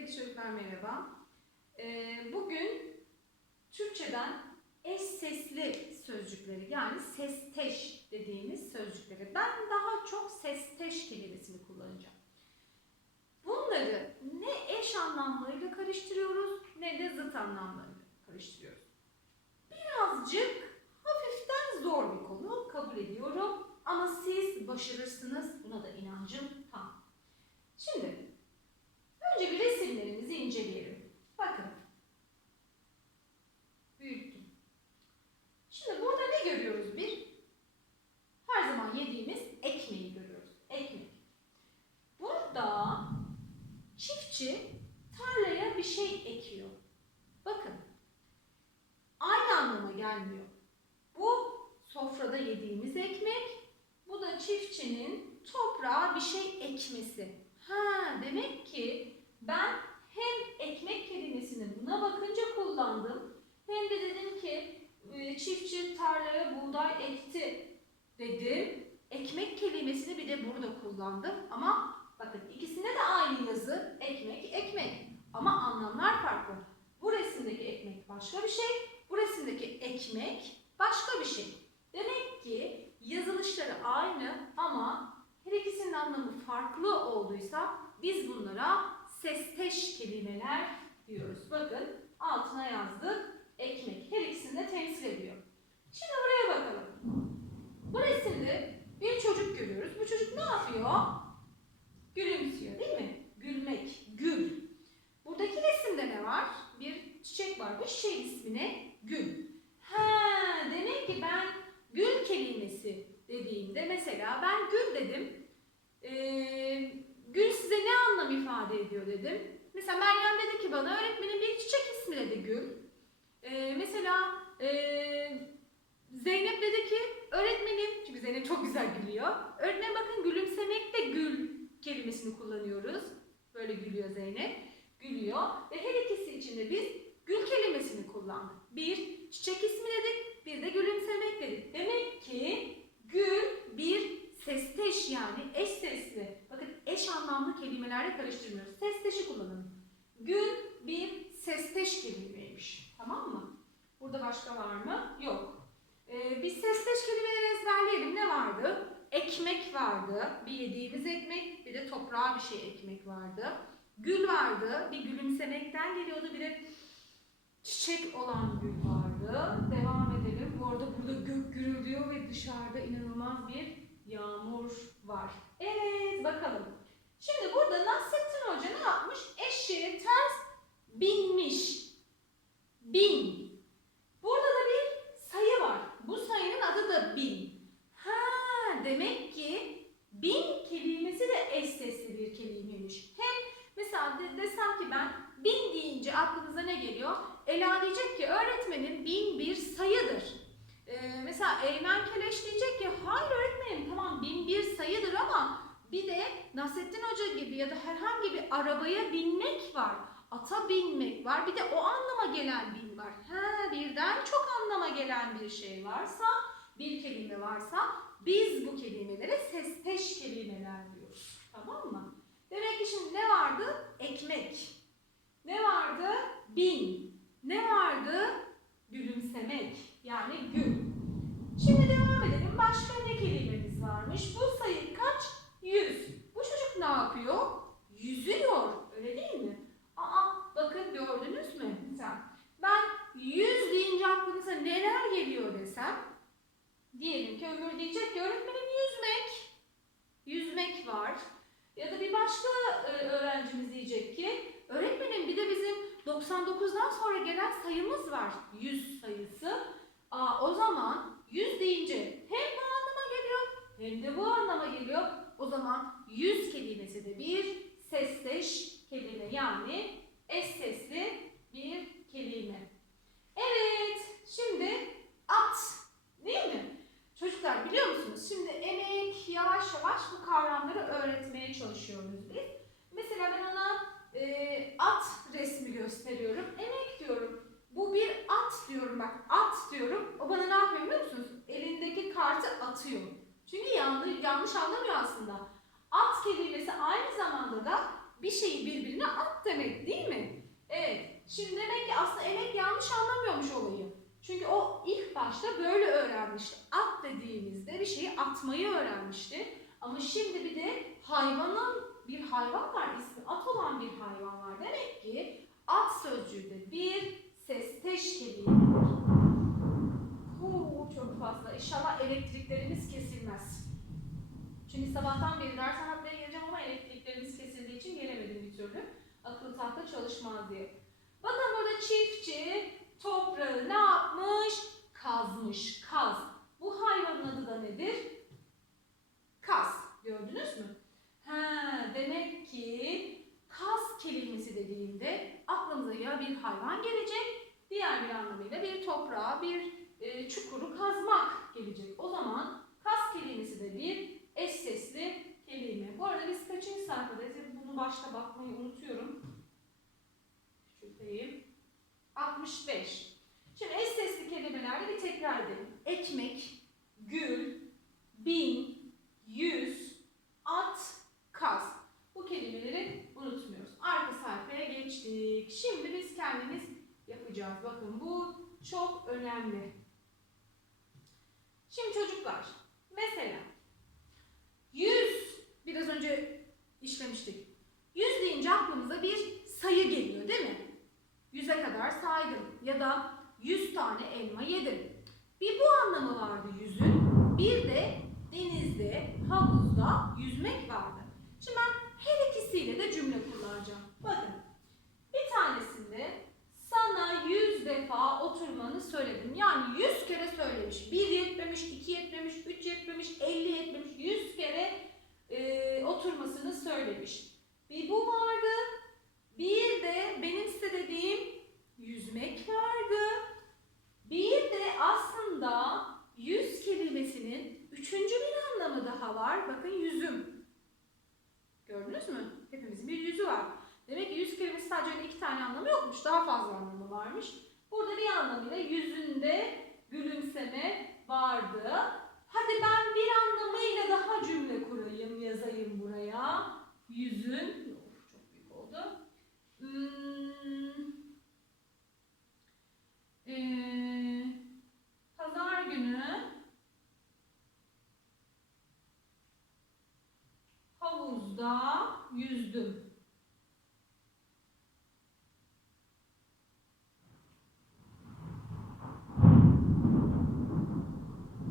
Sevgili çocuklar merhaba. Ee, bugün Türkçeden eş sesli sözcükleri yani sesteş dediğimiz sözcükleri. Ben daha çok sesteş kelimesini kullanacağım. Bunları ne eş anlamlarıyla karıştırıyoruz ne de zıt anlamlarıyla karıştırıyoruz. Birazcık hafiften zor bir konu kabul ediyorum ama siz başarırsınız buna da inancım tam. Şimdi Önce bir resimlerimizi inceleyelim. Bakın. Büyüttüm. Şimdi burada ne görüyoruz bir? Her zaman yediğimiz ekmeği görüyoruz. Ekmek. Burada çiftçi tarlaya bir şey ekiyor. Bakın. Aynı anlama gelmiyor. Bu sofrada yediğimiz ekmek, bu da çiftçinin toprağa bir ekmesi. Ha demek ki ben hem ekmek kelimesini buna bakınca kullandım hem de dedim ki e, çiftçi tarlaya buğday ekti dedim. Ekmek kelimesini bir de burada kullandım ama bakın ikisinde de aynı yazı ekmek ekmek ama anlamlar farklı. Bu resimdeki ekmek başka bir şey, bu resimdeki ekmek başka bir şey. Demek ki yazılışları aynı ama her ikisinin anlamı farklı olduysa biz bunlara sesteş kelimeler diyoruz. Bakın altına yazdık ekmek. Her ikisini de temsil ediyor. Şimdi buraya bakalım. Bu resimde bir çocuk görüyoruz. Bu çocuk ne yapıyor? Gülümsüyor değil mi? Gülmek, gül. Buradaki resimde ne var? Bir çiçek var. Bu çiçeğin ismi ne? Gül. Ha, demek ki ben gül kelimesi dediğimde mesela ben gül dedim. Ediyor dedim. Mesela Meryem dedi ki bana öğretmenin bir çiçek ismi dedi gül. Ee, mesela ee, Zeynep dedi ki öğretmenim, çünkü Zeynep çok güzel gülüyor. Öğretmen bakın gülümsemek de gül kelimesini kullanıyoruz. Böyle gülüyor Zeynep. Gülüyor ve her ikisi için de biz gül kelimesini kullandık. Bir çiçek ismi dedik, bir de gülümsemek dedik. Demek ki gül bir sesteş yani eş sesli. Bakın eş anlamlı kelimelerle karıştırmıyoruz. Sesteşi kullanın. Gül bir sesteş kelimeymiş. Tamam mı? Burada başka var mı? Yok. Ee, biz sesteş kelimeleri ezberleyelim. Ne vardı? Ekmek vardı. Bir yediğimiz ekmek, bir de toprağa bir şey ekmek vardı. Gül vardı. Bir gülümsemekten geliyordu. Bir de çiçek olan gül vardı. Devam edelim. Bu arada burada gök gürülüyor ve dışarıda inanılmaz bir yağmur var. Evet bakalım. Şimdi burada Nasrettin Hoca ne yapmış? Eşeğe ters binmiş. Bin. Burada da bir sayı var. Bu sayının adı da bin. Ha demek ki bin kelimesi de eş sesli bir kelimeymiş. Hem mesela de, desem ki ben bin deyince aklınıza ne geliyor? Ela diyecek ki öğretmenim bin bir sayıdır. Ee, mesela Eymen Keleş diyecek ki hayır öğretmenim tamam bin bir sayıdır ama bir de Nasrettin Hoca gibi ya da herhangi bir arabaya binmek var. Ata binmek var. Bir de o anlama gelen bin var. He, birden çok anlama gelen bir şey varsa, bir kelime varsa biz bu kelimelere sesteş kelimeler diyoruz. Tamam mı? Demek ki şimdi ne vardı? Ekmek. Ne vardı? Bin. Ne vardı? Gülümsemek. Yani gül. Şimdi devam edelim. Başka ne kelimemiz varmış? Bu sayı kaç? Yüz. Bu çocuk ne yapıyor? Yüzüyor. Öyle değil mi? Aa bakın gördünüz mü? Mesela ben yüz deyince aklınıza neler geliyor desem diyelim ki Ömür diyecek ki öğretmenim yüzmek. Yüzmek var. Ya da bir başka e, öğrencimiz diyecek ki öğretmenim bir de bizim 99'dan sonra gelen sayımız var. 100 sayısı. Aa, o zaman 100 deyince hem bu anlama geliyor hem de bu anlama geliyor. O zaman 100 kelimesi de bir sesteş kelime yani eş sesli bir kelime. Evet, şimdi at değil mi? Çocuklar biliyor musunuz? Şimdi emek yavaş yavaş bu kavramları öğretmeye çalışıyoruz biz. Mesela ben ona e, at resmi gösteriyorum. Emek diyorum. Bu bir at diyorum bak. At diyorum. O bana ne yapıyor biliyor musunuz? Elindeki kartı atıyor. Çünkü yanlış, yanlış anlamıyor aslında. At kelimesi aynı zamanda da bir şeyi birbirine at demek değil mi? Evet. Şimdi demek ki aslında emek yanlış anlamıyormuş olayı. Çünkü o ilk başta böyle öğrenmişti. At dediğimizde bir şeyi atmayı öğrenmişti. Ama şimdi bir de hayvanın bir hayvan var ismi at olan bir hayvan var. Demek ki at sözcüğü de bir ses teşkilidir. Huu, çok fazla. İnşallah elektriklerimiz kesilmez. Çünkü sabahtan beri ders anlatmaya geleceğim ama elektriklerimiz kesildiği için gelemedim bir türlü. Akıllı tahta çalışmaz diye. Bakın burada çiftçi toprağı ne yapmış? Kazmış. Kaz. Bu hayvanın adı da nedir? Kaz. Gördünüz mü? Ha, demek ki kaz kelimesi dediğinde aklımıza ya bir hayvan gelecek, diğer bir anlamıyla bir toprağa, bir e, çukuru kazmak gelecek. O zaman kaz kelimesi de bir eş sesli kelime. Bu arada biz kaçıncı sayfadayız? Bunu başta bakmayı unutuyorum. Şuradayım. 65. Şimdi eş sesli kelimelerde bir tekrar edelim. Ekmek, gül, bin, yüz, at, kaz. Bu kelimeleri unutmuyoruz. Arka sayfaya geçtik. Şimdi biz kendimiz yapacağız. Bakın bu çok önemli. Şimdi çocuklar, mesela 100, biraz önce işlemiştik. 100 deyince aklımıza bir sayı geliyor değil mi? 100'e kadar saydım ya da 100 tane elma yedim. Bir bu anlamı vardı yüzün, bir de denizde, havuzda yüzmek vardı. Şimdi ben her ikisiyle de cümle kullanacağım. Bakın, bir tanesinde sana 100 defa oturmanı söyledim. Yani 100 kere söylemiş. 1 yetmemiş, 2 yetmemiş, 3 yetmemiş, 50 yetmemiş. 100 kere e, oturmasını söylemiş. Bir bu vardı. Bir de benim size dediğim yüzmek vardı. Bir de aslında yüz kelimesinin üçüncü bir anlamı daha var. Bakın yüzüm. Gördünüz mü? Hepimizin bir yüzü var. Demek ki yüz kelimesi sadece öyle iki tane anlamı yokmuş. Daha fazla anlamı varmış. Burada bir anlamıyla yüzünde gülümseme vardı. Hadi ben bir anlamıyla daha cümle kurayım, yazayım buraya. Yüzün, of çok büyük oldu. Hmm, ee, pazar günü havuzda yüzdüm.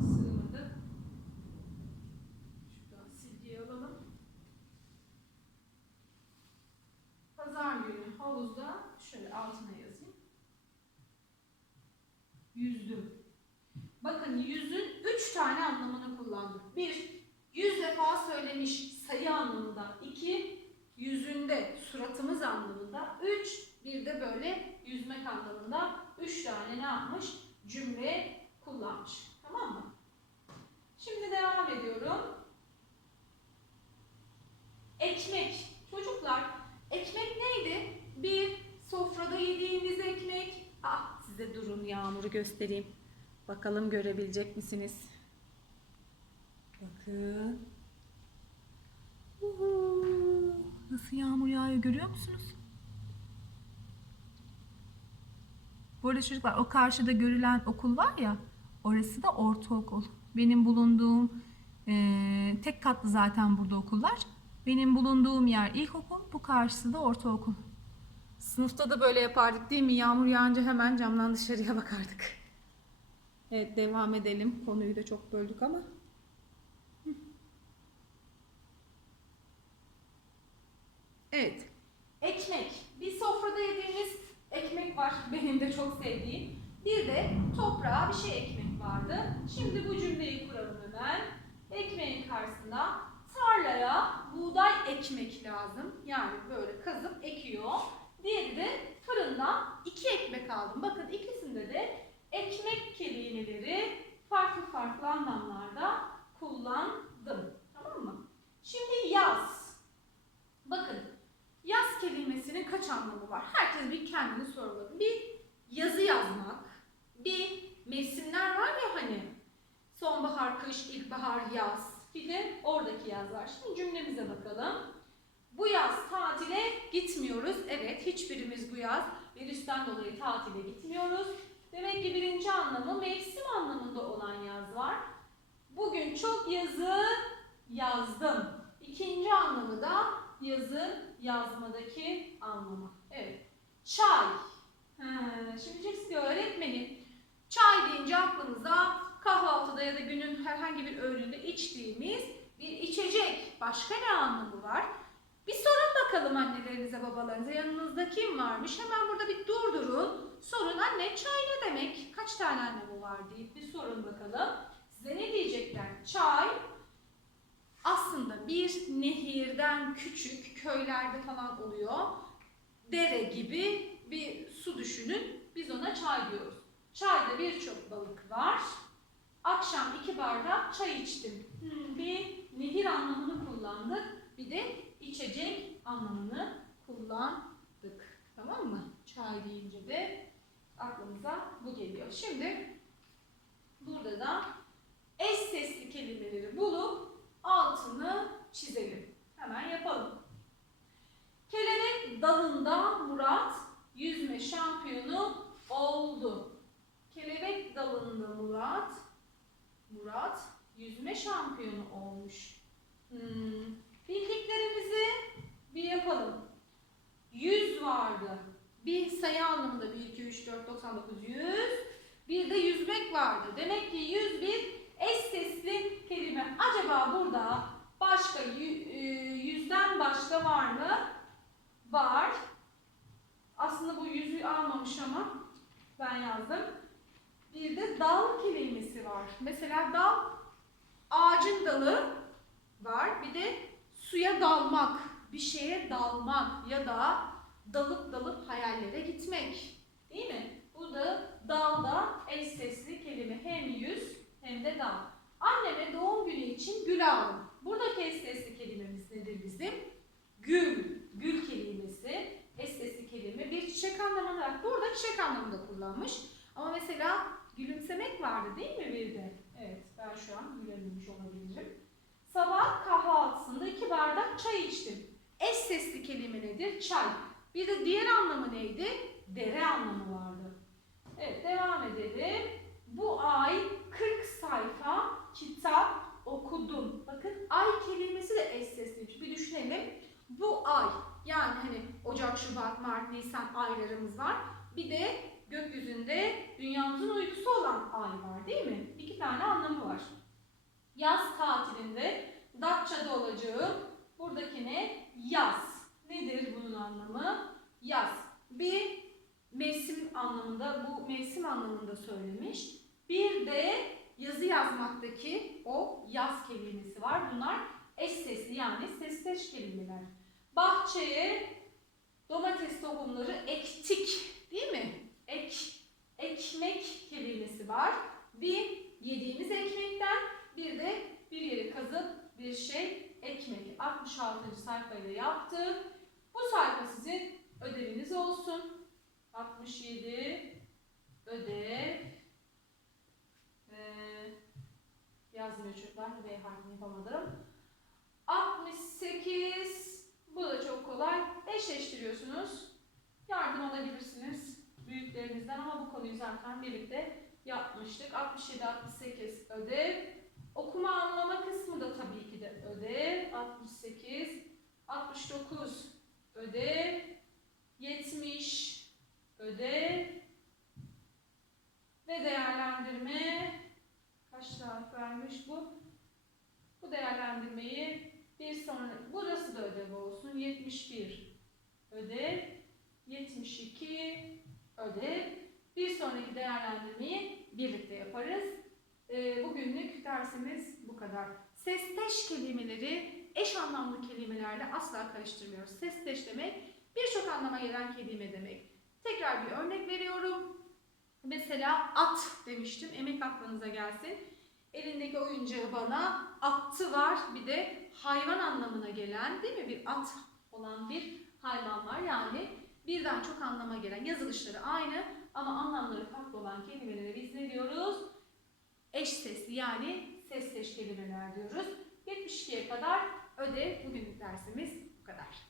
Sığmadı. Şuradan silgiyi alalım. Pazar günü havuzda şöyle altına yazayım. Yüzdüm. Bakın yüzün üç tane anlamını kullandık. Bir, yüz defa söylemiş sayı anlamında. İki, yüzünde suratımız anlamında. Üç, bir de böyle yüzmek anlamında. Üç tane ne yapmış? Cümle kullanmış. Tamam mı? Şimdi devam ediyorum. Ekmek. Çocuklar, ekmek neydi? Bir, sofrada yediğimiz ekmek. Ah, size durun yağmuru göstereyim. Bakalım görebilecek misiniz? Bakın. Uhu, Nasıl yağmur yağıyor görüyor musunuz? Bu arada çocuklar o karşıda görülen okul var ya orası da ortaokul. Benim bulunduğum eee, tek katlı zaten burada okullar. Benim bulunduğum yer ilkokul, bu karşısı da ortaokul. Sınıfta da böyle yapardık değil mi? Yağmur yağınca hemen camdan dışarıya bakardık. Evet devam edelim. Konuyu da çok böldük ama. Evet. Ekmek. Bir sofrada yediğimiz ekmek var. Benim de çok sevdiğim. Bir de toprağa bir şey ekmek vardı. Şimdi bu cümleyi kuralım hemen. Ekmeğin karşısında tarlaya buğday ekmek lazım. Yani böyle kazıp fırından iki ekmek aldım. Bakın ikisinde de ekmek kelimeleri farklı farklı anlamlarda kullandım. Tamam mı? Şimdi yaz. Bakın yaz kelimesinin kaç anlamı var? Herkes bir kendini sorguladı. Bir yazı yazmak, bir mevsimler var ya hani sonbahar, kış, ilkbahar, yaz. Bir de oradaki yaz var. Şimdi cümlemize bakalım. Bu yaz tatile gitmiyoruz. Evet hiçbirimiz bu yaz virüsten dolayı tatile gitmiyoruz. Demek ki birinci anlamı mevsim anlamında olan yaz var. Bugün çok yazı yazdım. İkinci anlamı da yazın yazmadaki anlamı. Evet. Çay. Ha, şimdi diyeceksin ki öğretmenim çay deyince aklımıza kahvaltıda ya da günün herhangi bir öğününde içtiğimiz bir içecek. Başka ne anlamı var? Bir sorun bakalım annelerinize babalarınıza. Yanınızda kim varmış? Hemen burada bir durdurun. Sorun anne çay ne demek? Kaç tane anlamı var deyip bir sorun bakalım. Size ne diyecekler? Çay aslında bir nehirden küçük köylerde falan oluyor. Dere gibi bir su düşünün. Biz ona çay diyoruz. Çayda birçok balık var. Akşam iki bardak çay içtim. Hmm, bir nehir anlamını kullandık. Bir de içecek anlamını kullandık. Tamam mı? Çay deyince de aklımıza bu geliyor. Şimdi burada da eş sesli kelimeleri bulup altını çizelim. Hemen yapalım. Kelebek dalında Murat yüzme şampiyonu oldu. Kelebek dalında Murat Murat yüzme şampiyonu olmuş. Hmm. Bildiklerimizi bir yapalım. 100 vardı. Bir sayı anlamında 1, 2, 3, 4, 99, 100. Bir de yüzmek vardı. Demek ki 101 eş sesli kelime. Acaba burada başka e, yüzden başka var mı? Var. Aslında bu yüzü almamış ama ben yazdım. Bir de dal kelimesi var. Mesela dal ağacın dalı var. Bir de suya dalmak, bir şeye dalmak ya da dalıp dalıp hayallere gitmek. Değil mi? Bu da dalda eş sesli kelime. Hem yüz hem de dal. Anneme doğum günü için gül aldım. Buradaki eş sesli kelimemiz nedir bizim? Gül. Gül kelimesi. Eş sesli kelime. Bir çiçek anlamında. Burada çiçek anlamında kullanmış. Ama mesela gülümsemek vardı değil mi bir de? Evet ben şu an gülememiş olabilirim. Sabah kahvaltısında iki bardak çay içtim. Eş sesli kelime nedir? Çay. Bir de diğer anlamı neydi? Dere anlamı vardı. Evet devam edelim. Bu ay 40 sayfa kitap okudum. Bakın ay kelimesi de eş sesli. Bir düşünelim. Bu ay yani hani Ocak, Şubat, Mart, Nisan aylarımız var. Bir de gökyüzünde dünyamızın uykusu olan ay var değil mi? İki tane anlamı var. Yaz tatilinde Datça'da olacağım. Buradaki ne? Yaz. Nedir bunun anlamı? Yaz. Bir mevsim anlamında, bu mevsim anlamında söylemiş. Bir de yazı yazmaktaki o yaz kelimesi var. Bunlar eş sesli yani sesleş kelimeler. Bahçeye domates tohumları ektik değil mi? Ek, ekmek kelimesi var. Bir yediğimiz ekmekten bir de bir yeri kazıp bir şey ekmek. 66. sayfayla yaptık. Bu sayfa sizin ödeviniz olsun. 67 ödev. Ee, yazmıyor çocuklar. V harfini yapamadım. 68 bu da çok kolay. Eşleştiriyorsunuz. Yardım alabilirsiniz büyüklerinizden ama bu konuyu zaten birlikte yapmıştık. 67 68 ödev. Okuma anlama kısmı da tabii ki de ödev. 68 69 ödev. 70 ödev. Ve değerlendirme kaç saat vermiş bu? Bu değerlendirmeyi bir sonra burası da ödev olsun. 71 ödev. 72 ödev. Bir sonraki değerlendirmeyi birlikte yaparız. Ee, bugünlük dersimiz bu kadar. Sesteş kelimeleri eş anlamlı kelimelerle asla karıştırmıyoruz. Sesteş demek birçok anlama gelen kelime demek. Tekrar bir örnek veriyorum. Mesela at demiştim. Emek aklınıza gelsin. Elindeki oyuncağı bana attı var. Bir de hayvan anlamına gelen değil mi? Bir at olan bir hayvan var. Yani birden çok anlama gelen yazılışları aynı ama anlamları farklı olan kelimelere biz ne diyoruz? Eş sesli yani sesleş kelimeler diyoruz. 72'ye kadar ödev bugünlük dersimiz bu kadar.